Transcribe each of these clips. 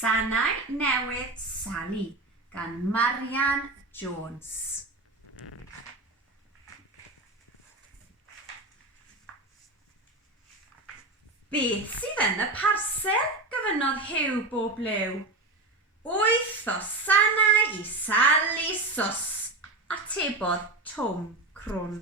Sanau, Newydd, Sali gan Marian Jones. Beth sydd yn y parsel? Gofynnodd Huw bob liw. 8 o sanau i Sali Sws, atebodd Twm Crwn.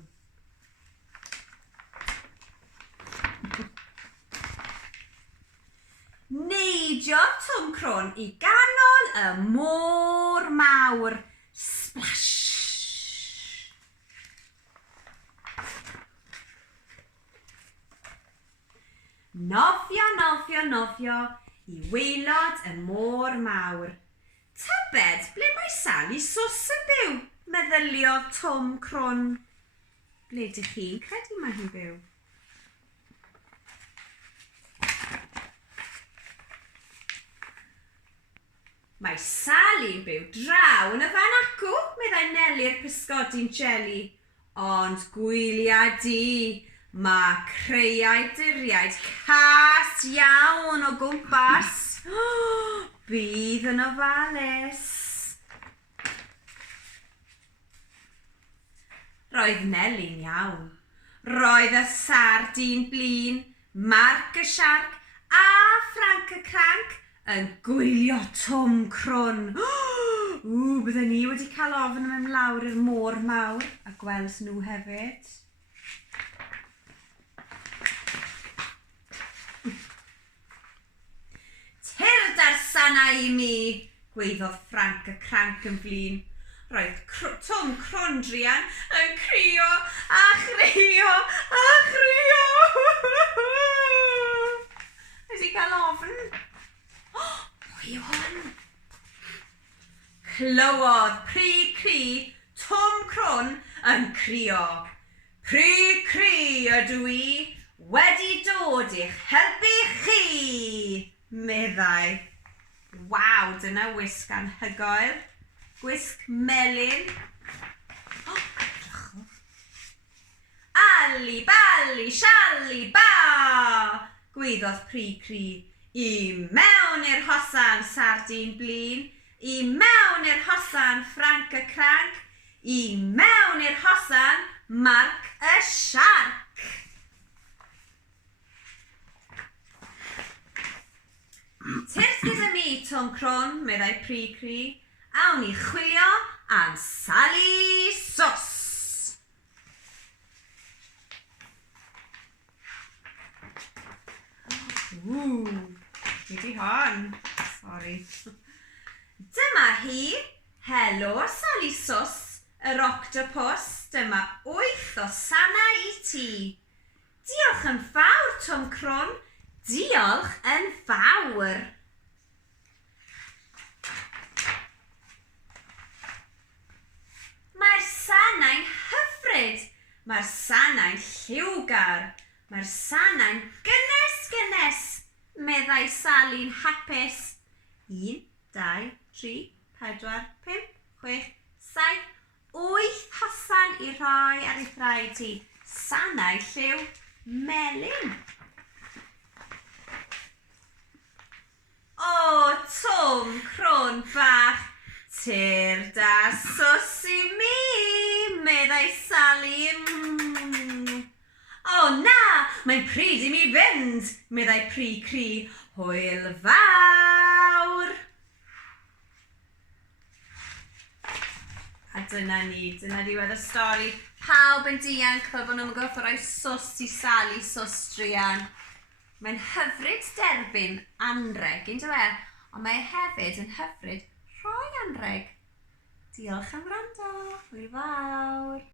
Neidiodd Twm Crwn i ganol y môr mawr. Splash! Nofio, nofio, nofio i waelod y môr mawr. Tybed ble mae Sali Sws yn byw, meddyliodd Twm Crwn. Ble dych chi'n credu mae hi'n byw? Mae Sali'n byw draw yn y fan acw, meddai Neli'r pysgodi'n jeli. Ond gwyliau di, mae creuau duriaid cas iawn o gwmpas. Bydd yn ofalus. Roedd Neli'n iawn. Roedd y sardin blin, Marc y siarc a Ffranc y cranc yn gwylio Twm Crwn. Bydden ni wedi cael ofn am lawr i'r môr mawr a gweld nhw hefyd. Tyrd ar sanau i mi, gweiddodd Ffranc y cranc yn flin. Roedd Twm Crwn drian yn crio a chrio a chrio. Wedi cael ofn. Pwy yw hwn? Clywodd pri cri Twm Crwn yn crio. Pri cri ydw i, wedi dod i'ch helpu chi, meddai. Waw, dyna wisg anhygoel. Gwisg melyn. Ali, bali, siali, ba! Gweiddodd pri cri. I mewn i'r hosan sardin blin. I mewn i'r hosan Ffranc y cranc. I mewn i'r hosan Marc y siarc. Tyrd gyda mi, Twm Crwn, meddai pri cri. Awn i chwilio am Sali Sws. Wedi hon. Sori. Dyma hi. Helo, Sali Sws, yr octopus. Dyma 8 o sanau i ti. Diolch yn fawr, Twm Crwn. Diolch yn fawr. Mae'r sanau'n hyfryd. Mae'r sanau'n lliwgar. Mae'r sanau'n gynnes, meddai Sali'n hapus. 1, 2, 3, 4, 5, 6, 7, 8 hosan i roi ar ei thraed ti. Sanau lliw melyn. O, Twm Crwn bach, tyrd a sws i mi, meddai Sali. O na, mae'n pryd i mi fynd, meddai pri cri, hwyl fawr. A dyna ni, dyna diwedd y stori. Pawb yn dianc fel bod nhw'n gorfod rhoi sws i Sali Sws drian. Mae'n hyfryd derbyn anreg, ynddo e? Ond mae hefyd yn hyfryd rhoi anreg. Diolch am wrando. Hwyl fawr.